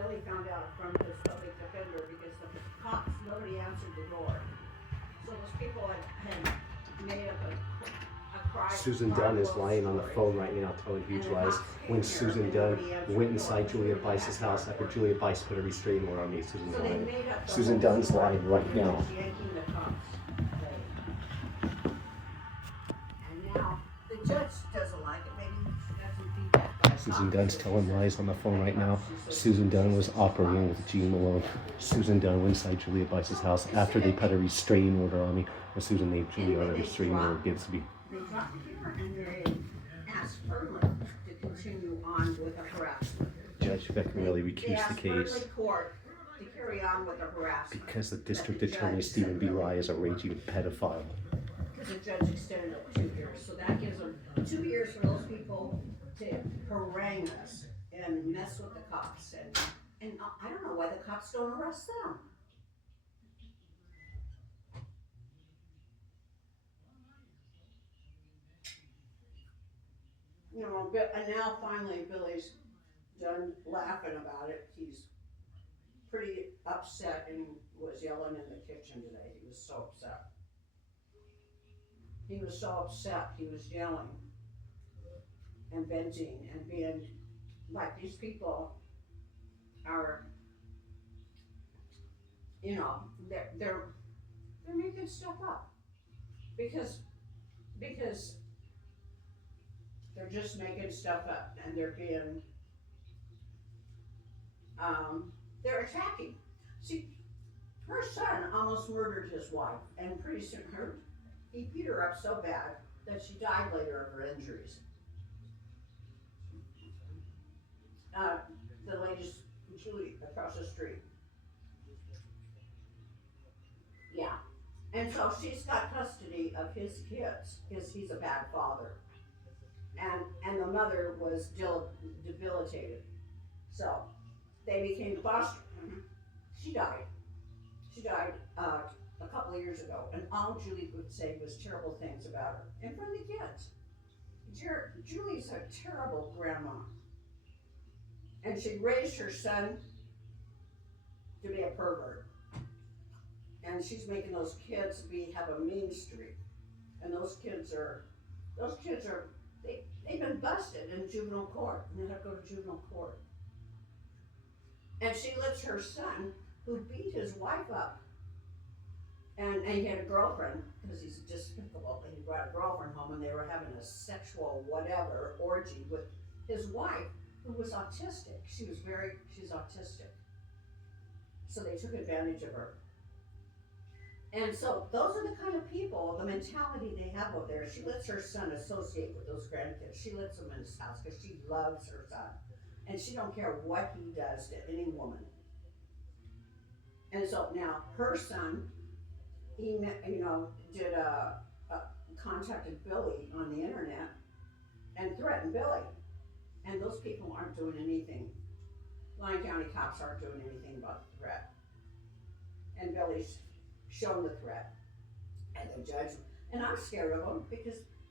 Billy found out from his public defender because the cops, nobody answered the door. So those people had made up a cry. Susan Dunn is lying on the phone right now telling huge lies. When Susan Dunn went inside Julia Bice's house after Julia Bice put a restraining order on me, Susan's lying. Susan Dunn's lying right now. And now the judge doesn't like it. Maybe she got some feedback by the Susan Dunn's telling lies on the phone right now. Susan Dunn was operating with Gene Malone. Susan Dunn went inside Julia Bice's house after they put a restraining order on me. When Susan made Julia a restraining order gives me. They dropped it here and they asked Fernley to continue on with the harassment. Judge Beckenrelli recused the case. They asked Fernley Court to carry on with the harassment. Because the district attorney, Stephen B. Rye, is a raging pedophile. Because the judge extended it 2 years. So that gives them 2 years for those people to harangue us and mess with the cops. And I don't know why the cops don't arrest them. You know, and now finally Billy's done laughing about it. He's pretty upset and was yelling in the kitchen today. He was so upset. He was so upset. He was yelling and venting and being like, these people are, you know, they're making stuff up because they're just making stuff up and they're being, they're attacking. See, her son almost murdered his wife, and pretty soon he beat her up so bad that she died later of her injuries. The lady's Julie across the street. Yeah, and so she's got custody of his kids because he's a bad father. And the mother was debilitated. So they became foster. She died. She died a couple of years ago, and all Julie would say was terrible things about her in front of the kids. Julie's a terrible grandma, and she raised her son to be a pervert, and she's making those kids have a mean streak, and those kids are they've been busted in juvenile court, and they have to go to juvenile court. And she lets her son, who beat his wife up, and he had a girlfriend, because he's despicable, he brought a girlfriend home and they were having a sexual whatever orgy with his wife, who was autistic. She's autistic. So they took advantage of her. And so those are the kind of people, the mentality they have over there. She lets her son associate with those grandkids. She lets them in his house because she loves her son. And she don't care what he does to any woman. And so now her son, he contacted Billy on the internet and threatened Billy. And those people aren't doing anything. Lyon County cops aren't doing anything about the threat. And Billy's shown the threat. And the judge, and I'm scared of him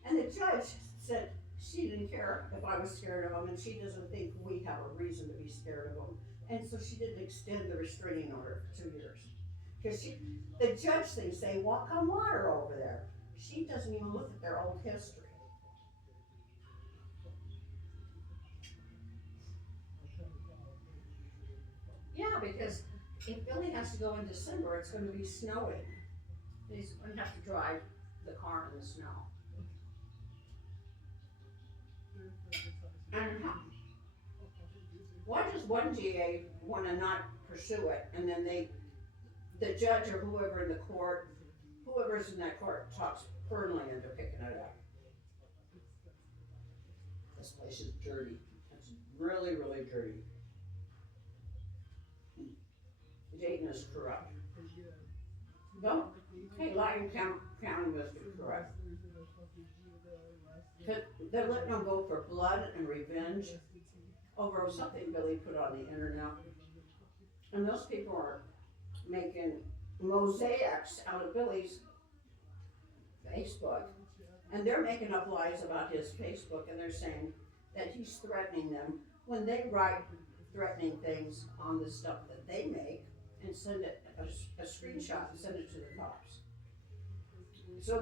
and the judge said she didn't care if I was scared of him, and she doesn't think we have a reason to be scared of him. And so she didn't extend the restraining order for 2 years. Because the judge thinks they walk on water over there. She doesn't even look at their old history. Yeah, because if Billy has to go in December, it's going to be snowing. He's going to have to drive the car in the snow. And why does one DA want to not pursue it, and then the judge or whoever in the court, whoever's in that court talks firmly into picking it up? This place is dirty. It's really, really dirty. Dayton is corrupt. Don't, hey, Lyon County must be corrupt. They're letting them go for blood and revenge over something Billy put on the internet. And those people are making mosaics out of Billy's Facebook. And they're making up lies about his Facebook, and they're saying that he's threatening them when they write threatening things on the stuff that they make and send it, a screenshot and send it to the cops. So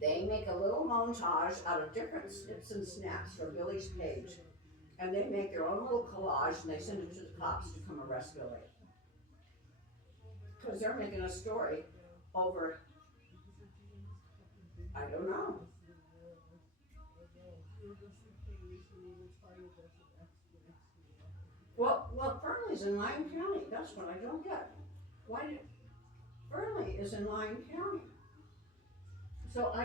they make a little montage out of different snips and snaps from Billy's page, and they make their own little collage and they send it to the cops to come arrest Billy. Because they're making a story over, I don't know. Well, Fernley's in Lyon County. That's what I don't get. Fernley is in Lyon County. So I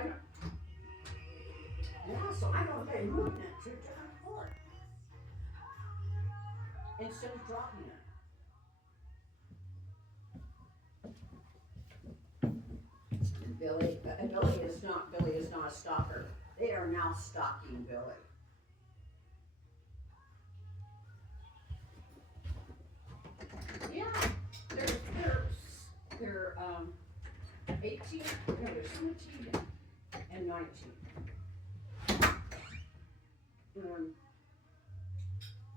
don't they moved it to a different court instead of dropping it. Billy is not a stalker. They are now stalking Billy. Yeah, they're 18, no, they're 17 and 19.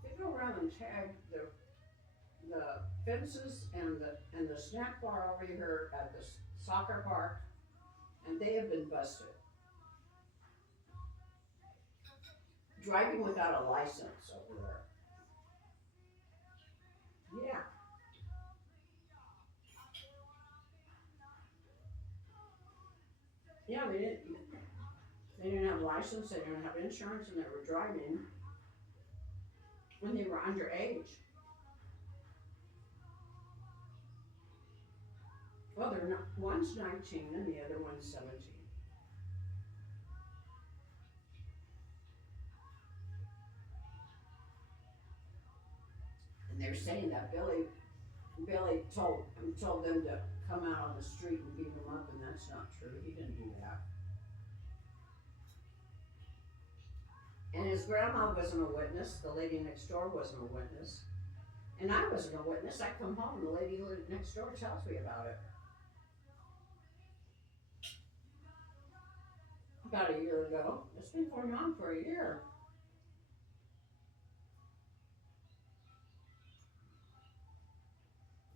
They go around and tag the fences and the snack bar over here at the soccer park, and they have been busted. Driving without a license over there. Yeah. Yeah, they didn't have license, they didn't have insurance, and they were driving when they were underage. Well, they're not, one's 19 and the other one's 17. And they're saying that Billy told them to come out on the street and beat him up, and that's not true. He didn't do that. And his grandma wasn't a witness. The lady next door wasn't a witness. And I wasn't a witness. I come home and the lady who lived next door tells me about it. About a year ago. It's been going on for a year.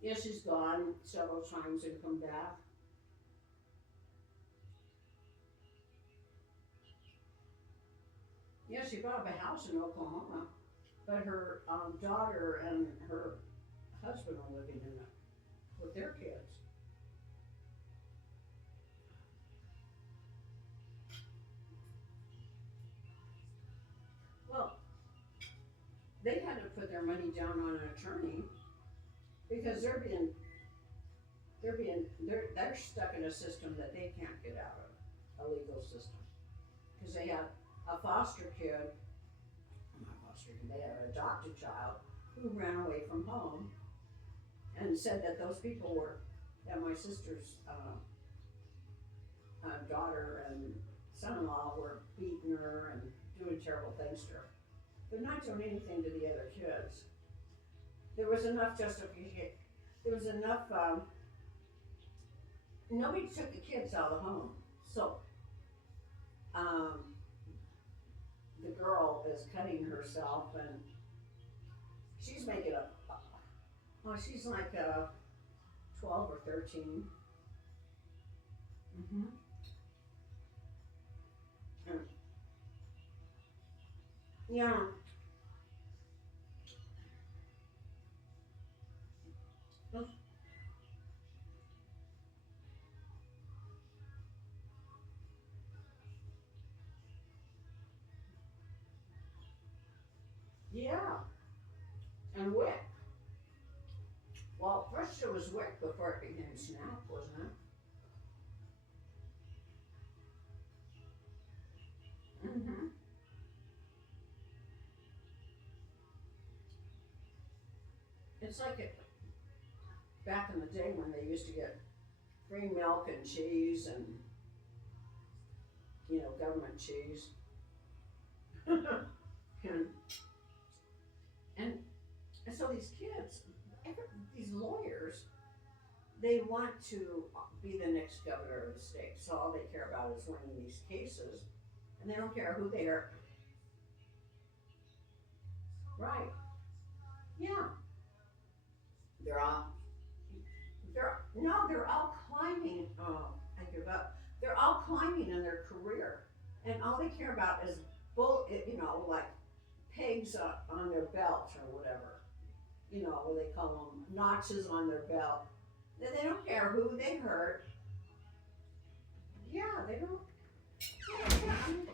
Yeah, she's gone several times and come back. Yeah, she bought up a house in Oklahoma, but her daughter and her husband are living in it with their kids. Well, they had to put their money down on an attorney because they're stuck in a system that they can't get out of, a legal system. Because they had a foster kid, they had an adopted child who ran away from home and said that those people were, that my sister's daughter and son-in-law were beating her and doing terrible things to her. But not doing anything to the other kids. There was enough justification, there was enough, nobody took the kids out of the home. So, the girl is cutting herself and she's making she's like 12 or 13. Mm-hmm. Yeah. Yeah. And Wick. Well, first it was Wick before it became Snap, wasn't it? Mm-hmm. It's like back in the day when they used to get free milk and cheese and, government cheese. and so these kids, these lawyers, they want to be the next governor of the state. So all they care about is winning these cases, and they don't care who they are. Right. Yeah. They're all climbing. Oh, I give up. They're all climbing in their career, and all they care about is like pegs on their belt or whatever. What they call them, notches on their belt. They don't care who they hurt. Yeah, they don't. Yeah, I mean,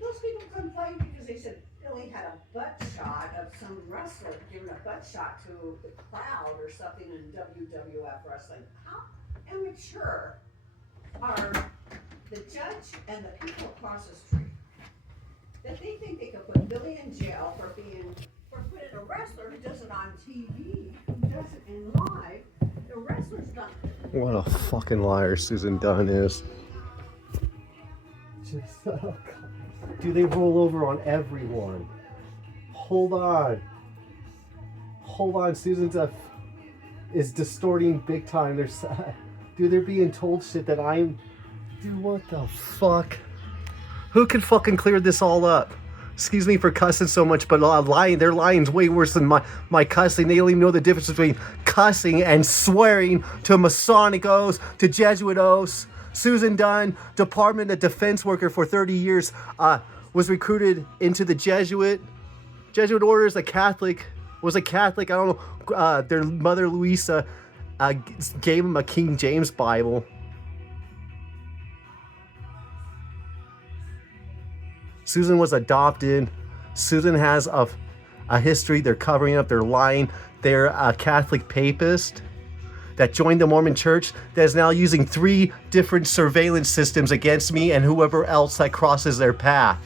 those people complain because they said Billy had a butt shot of some wrestler giving a butt shot to the crowd or something in WWF wrestling. How immature are the judge and the people across the street that they think they could put Billy in jail for putting a wrestler who does it on TV, who does it in live. The wrestler's not. What a fucking liar Susan Dunn is. Just, oh God. Do they roll over on everyone? Hold on. Susan Dunn is distorting big time. They're being told shit that dude, what the fuck? Who can fucking clear this all up? Excuse me for cussing so much, but lying, their lying's way worse than my cussing. They don't even know the difference between cussing and swearing to Masonic oaths, to Jesuit oaths. Susan Dunn, Department of Defense worker for 30 years, was recruited into the Jesuit orders, was a Catholic. I don't know, their mother Louisa gave him a King James Bible. Susan was adopted. Susan has a history. They're covering up. They're lying. They're a Catholic papist that joined the Mormon Church that is now using 3 different surveillance systems against me and whoever else that crosses their path.